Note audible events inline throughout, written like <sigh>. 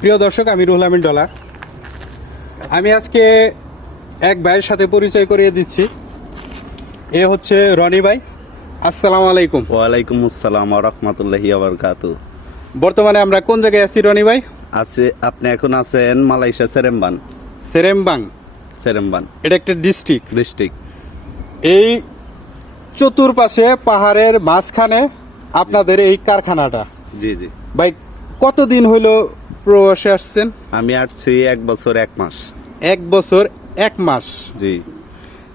প্রিয় দর্শক আমি রুহুল আমিন ডলার। আমি আজকে এক ভাইয়ের সাথে পরিচয় করিয়ে দিচ্ছি। এ হচ্ছে রনি ভাই। আসসালামু আলাইকুম। ওয়ালাইকুম আসসালাম রহমতুল্লাহি আবরকাত বর্তমানে আমরা কোন জায়গায় আছি রনি ভাই? আছে আপনি এখন আছেন মালয়েশিয়া সেরেমবান। সেরেমবাং। সেরেমবান। এটা একটা ডিস্ট্রিক্ট। ডিস্ট্রিক্ট। এই চতুর্পাশে পাহাড়ের মাঝখানে আপনাদের এই কারখানাটা। জি জি। ভাই কতদিন হইল প্রবাসে আসছেন? আমি আসছি এক বছর এক মাস। এক বছর এক মাস? জি।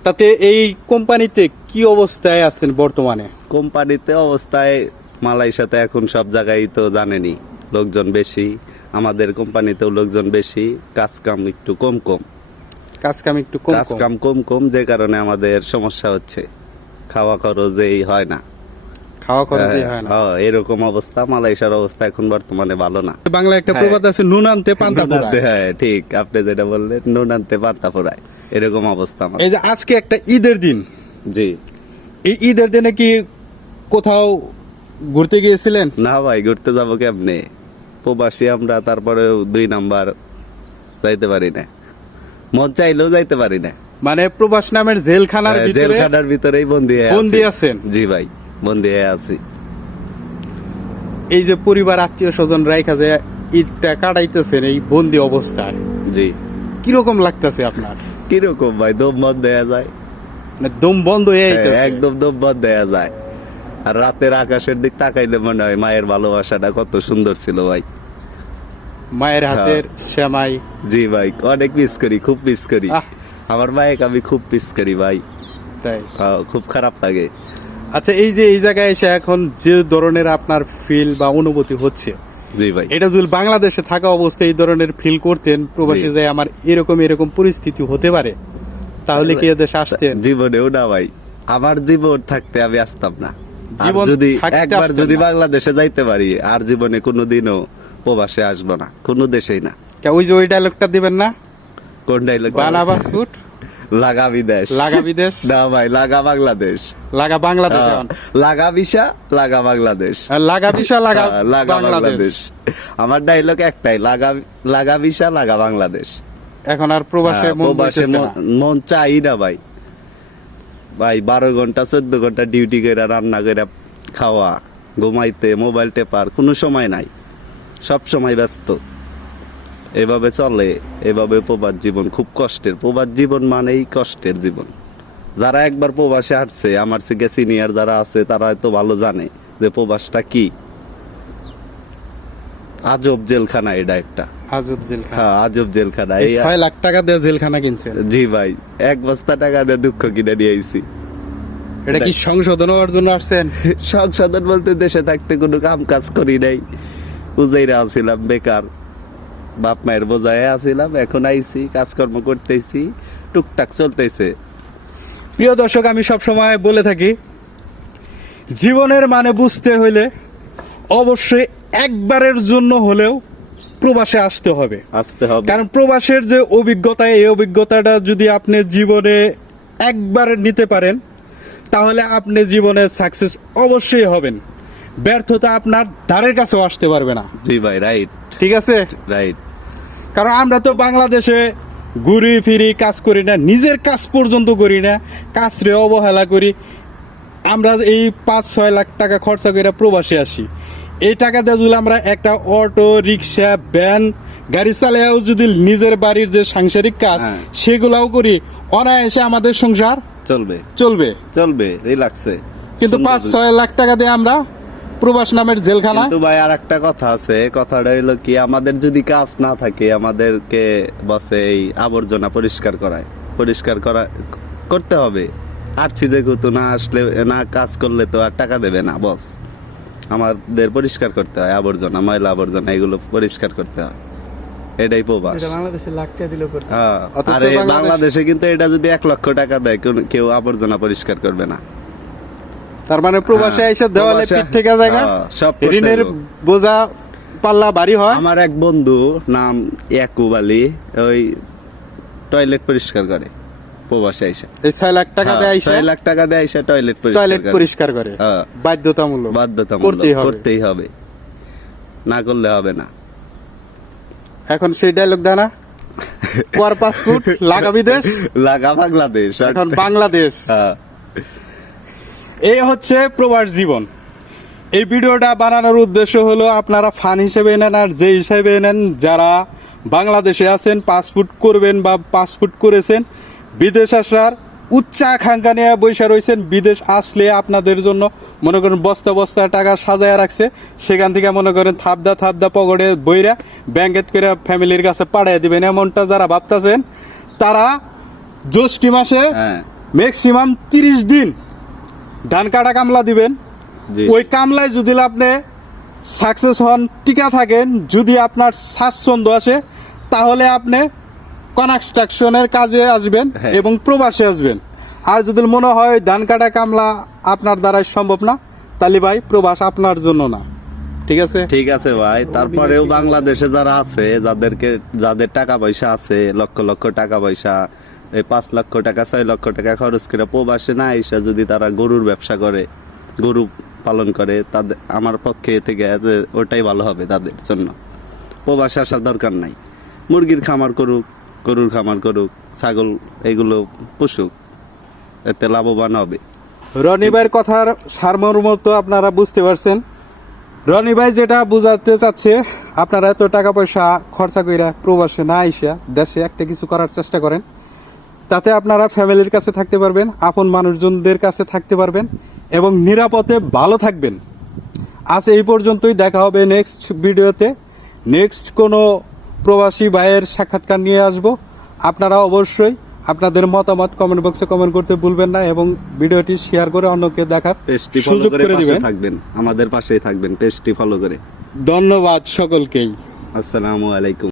তাতে এই কোম্পানিতে কি অবস্থায় আছেন বর্তমানে? কোম্পানিতে অবস্থায় মালয়েশিয়াতে এখন সব জায়গায় তো জানেনি লোকজন বেশি। আমাদের কোম্পানিতেও লোকজন বেশি কাজ কাম একটু কম কম। কাজ কাম একটু কম কাজ কম। কাম কম কম যে কারণে আমাদের সমস্যা হচ্ছে। খাওয়া খরচ এই হয় না। খাওয়া খরচই হয় না। হ্যাঁ, এরকম অবস্থা মালয়েশিয়ার অবস্থা এখন বর্তমানে ভালো না। বাংলা একটা হ্যাঁ। প্রবাদ আছে নুন আনতে পান্তা পোড়ায়। হ্যাঁ ঠিক আপনি যেটা বললেন নুন আনতে পান্তা এরকম অবস্থা আমার। এই যে আজকে একটা ঈদের দিন। জি। এই ঈদের দিনে কি কোথাও ঘুরতে গিয়েছিলেন? না ভাই ঘুরতে যাব কেমনে? প্রবাসী আমরা তারপরে দুই নাম্বার যাইতে পারি না। মন চাইলেও যাইতে পারি না। মানে প্রবাস নামের জেলখানার হ্যাঁ, ভিতরে জেলখানার ভিতরেই বন্দি হয়ে বন্দি আছেন? জি ভাই। বন্দি হয়ে আছি। এই যে পরিবার আত্মীয় স্বজন রাইখা যে ঈদটা কাটাইতেছেন এই বন্দি অবস্থায় জি। কীরকম লাগতেছে আপনার? কীরকম ভাই দম বন্ধ দেয়া যায়। দম বন্ধ হয়ে হ্যাঁ, একদম দম বন্ধ দেয়া যায়। আর রাতের আকাশের দিক তাকাইলে মনে হয় মায়ের ভালোবাসাটা কত সুন্দর ছিল ভাই। মায়ের হ্যাঁ। হাতের শ্যামাই জি ভাই অনেক মিস করি খুব মিস করি। আমার মায়েকে আমি খুব মিস করি ভাই। তাই? খুব খারাপ লাগে। আচ্ছা এই যে এই জায়গায় এসে এখন যে ধরনের আপনার ফিল বা অনুভূতি হচ্ছে জি ভাই। এটা যদি বাংলাদেশে থাকা অবস্থায় এই ধরনের ফিল করতেন প্রবাসী যে আমার এরকম এরকম পরিস্থিতি হতে পারে তাহলে কি এদেশে আসতেন? জীবনেও না ভাই। আমার জীবন থাকতে আমি আসতাম না। জীবন যদি একবার যদি বাংলাদেশে যাইতে পারি আর জীবনে কোনোদিনও প্রবাসে আসব না কোনো দেশেই না। কে ওই যে ওই ডায়লগটা দিবেন না? কোন বানা বাস্কুট লাগা বিদেশ। লাগা বিদেশ? না ভাই লাগা বাংলাদেশ। লাগা বাংলাদেশ আহ, লাগা বিশা লাগা বাংলাদেশ। লাগা বিশা লাগা লাগা বাংলাদেশ। আমার ডাইলগ একটাই লাগা লাগা বিশা লাগা বাংলাদেশ। এখন আর প্রবাসে হ্যাঁ, মন প্রবাসে মন চাই না ভাই। ভাই বারো ঘণ্টা চোদ্দ ঘণ্টা ডিউটি করে রান্না করে খাওয়া ঘুমাইতে মোবাইল টেপার কোনো সময় নাই। সব সময় ব্যস্ত। এভাবে চলে এভাবে প্রবাদ জীবন খুব কষ্টের। প্রবাদ জীবন মানেই কষ্টের জীবন। যারা একবার প্রবাসে আসছে আমার থেকে সিনিয়র যারা আছে তারা হয়তো ভালো জানে যে প্রবাসটা কি। আজব জেলখানা এটা একটা। আজব জেলখানা। হ্যাঁ আজব জেলখানা। এই ছয় লাখ টাকা দিয়ে জেলখানা কিনছেন? জি ভাই এক বস্তা টাকা দিয়ে দুঃখ কিনে নিয়ে আইছি। এটা কি সংশোধন হওয়ার জন্য আসছেন? সংশোধন বলতে দেশে থাকতে কোনো কাম কাজ করি নাই। উজাইরা আছিলাম বেকার। বাপ মায়ের বোঝায় আছিলাম এখন আইছি কাজকর্ম করতেছি টুকটাক চলতেছে। প্রিয় দর্শক আমি সব সময় বলে থাকি জীবনের মানে বুঝতে হইলে অবশ্যই একবারের জন্য হলেও প্রবাসে আসতে হবে। আসতে হবে। কারণ প্রবাসের যে অভিজ্ঞতা এই অভিজ্ঞতাটা যদি আপনি জীবনে একবার নিতে পারেন তাহলে আপনি জীবনে সাকসেস অবশ্যই হবেন। ব্যর্থতা আপনার ধারের কাছেও আসতে পারবে না। জি ভাই রাইট ঠিক আছে? রাইট কারণ আমরা তো বাংলাদেশে ঘুরি ফিরি কাজ করি না নিজের কাজ পর্যন্ত করি না কাজরে অবহেলা করি। আমরা এই পাঁচ ছয় লাখ টাকা খরচা করে প্রবাসে আসি। এই টাকা দিয়ে যদি আমরা একটা অটো রিক্সা ভ্যান গাড়ি চালাইও যদি নিজের বাড়ির যে সাংসারিক কাজ হ্যাঁ। সেগুলাও করি অনায়াসে আমাদের সংসার চলবে। চলবে। চলবে রিল্যাক্সে কিন্তু পাঁচ ছয় লাখ টাকা দিয়ে আমরা প্রবাস নামের জেলখানা? কিন্তু ভাই আর একটা কথা আছে। কথাটা হইল কি আমাদের যদি কাজ না থাকে আমাদেরকে বসে এই আবর্জনা পরিষ্কার করায়। পরিষ্কার করা করতে হবে। আসছি যেহেতু না আসলে না কাজ করলে তো আর টাকা দেবে না বস। আমাদের পরিষ্কার করতে হয় আবর্জনা ময়লা আবর্জনা এগুলো পরিষ্কার করতে হয়। এটাই প্রবাস। বাংলাদেশে লাখ টাকা দিলেও করতে হ্যাঁ। আরে বাংলাদেশে কিন্তু এটা যদি এক লক্ষ টাকা দেয় কেউ আবর্জনা পরিষ্কার করবে না। তার মানে প্রবাসে হ্যাঁ, এসে দেওয়ালে পিঠ থেকে জায়গা। হ্যাঁ, সব ঋণের বোঝা পাল্লা বাড়ি হয়। আমার এক বন্ধু নাম ইয়াকুব আলী ওই টয়লেট পরিষ্কার করে প্রবাসে আইসা এই ছয় লাখ টাকা দেয় আইসা। ছয় লাখ টাকা দেয় আইসা টয়লেট পরিষ্কার টয়লেট পরিষ্কার করে। হ্যাঁ। বাধ্যতামূলক। বাধ্যতামূলক। করতেই হবে। না করলে হবে না। এখন সেই ডায়লগ দানা। পর পাসপোর্ট লাগা বিদেশ। <laughs> লাগা বাংলাদেশ। এখন বাংলাদেশ। হ্যাঁ। এই হচ্ছে প্রবাস জীবন। এই ভিডিওটা বানানোর উদ্দেশ্য হলো আপনারা ফান হিসেবে নেন আর যে হিসেবে নেন যারা বাংলাদেশে আছেন পাসপোর্ট করবেন বা পাসপোর্ট করেছেন বিদেশ আসার উচ্চাকাঙ্ক্ষা নিয়ে বৈশা রয়েছেন বিদেশ আসলে আপনাদের জন্য মনে করেন বস্তা বস্তা টাকা সাজায় রাখছে সেখান থেকে মনে করেন থাপদা থাপদা পকেটে বইরা ব্যাংকেট করে ফ্যামিলির কাছে পাঠিয়ে দিবেন এমনটা যারা ভাবতেছেন তারা জ্যৈষ্ঠী মাসে ম্যাক্সিমাম তিরিশ দিন ধান কাটা কামলা দিবেন। জি। ওই কামলায় যদি আপনি সাকসেস হন টিকা থাকেন যদি আপনার স্বাচ্ছন্দ্য আসে তাহলে আপনি কনস্ট্রাকশনের কাজে আসবেন হ্যাঁ। এবং প্রবাসে আসবেন। আর যদি মনে হয় ধান কাটা কামলা আপনার দ্বারাই সম্ভব না তাহলে ভাই প্রবাস আপনার জন্য না। ঠিক আছে? ঠিক আছে ভাই। তারপরেও বাংলাদেশে যারা আছে যাদেরকে যাদের টাকা পয়সা আছে লক্ষ লক্ষ টাকা পয়সা এই পাঁচ লক্ষ টাকা, ছয় লক্ষ টাকা খরচ করে প্রবাসে না এসে যদি তারা গরুর ব্যবসা করে, গরু পালন করে, তাদের, আমার পক্ষে থেকে ওটাই ভালো হবে তাদের জন্য। প্রবাসে আসার দরকার নাই। মুরগির খামার করুক, গরুর খামার করুক, ছাগল এগুলো পুষুক, এতে লাভবান হবে। রনি ভাইয়ের কথার সারমর্ম তো আপনারা বুঝতে পারছেন। রনি ভাই যেটা বুঝাতে চাচ্ছে, আপনারা এত টাকা পয়সা খরচা কইরা প্রবাসে না আইসা দেশে একটা কিছু করার চেষ্টা করেন। তাতে আপনারা ফ্যামিলির কাছে থাকতে পারবেন আপন মানুষজনদের কাছে থাকতে পারবেন এবং নিরাপদে ভালো থাকবেন। আজ এই পর্যন্তই দেখা হবে নেক্সট ভিডিওতে নেক্সট কোনো প্রবাসী ভাইয়ের সাক্ষাৎকার নিয়ে আসব। আপনারা অবশ্যই আপনাদের মতামত কমেন্ট বক্সে কমেন্ট করতে ভুলবেন না এবং ভিডিওটি শেয়ার করে অন্যকে দেখার সুযোগ করে করে দিবেন। থাকবেন আমাদের পাশেই থাকবেন। পেজটি ফলো করে। ধন্যবাদ সকলকেই। আসসালামু আলাইকুম।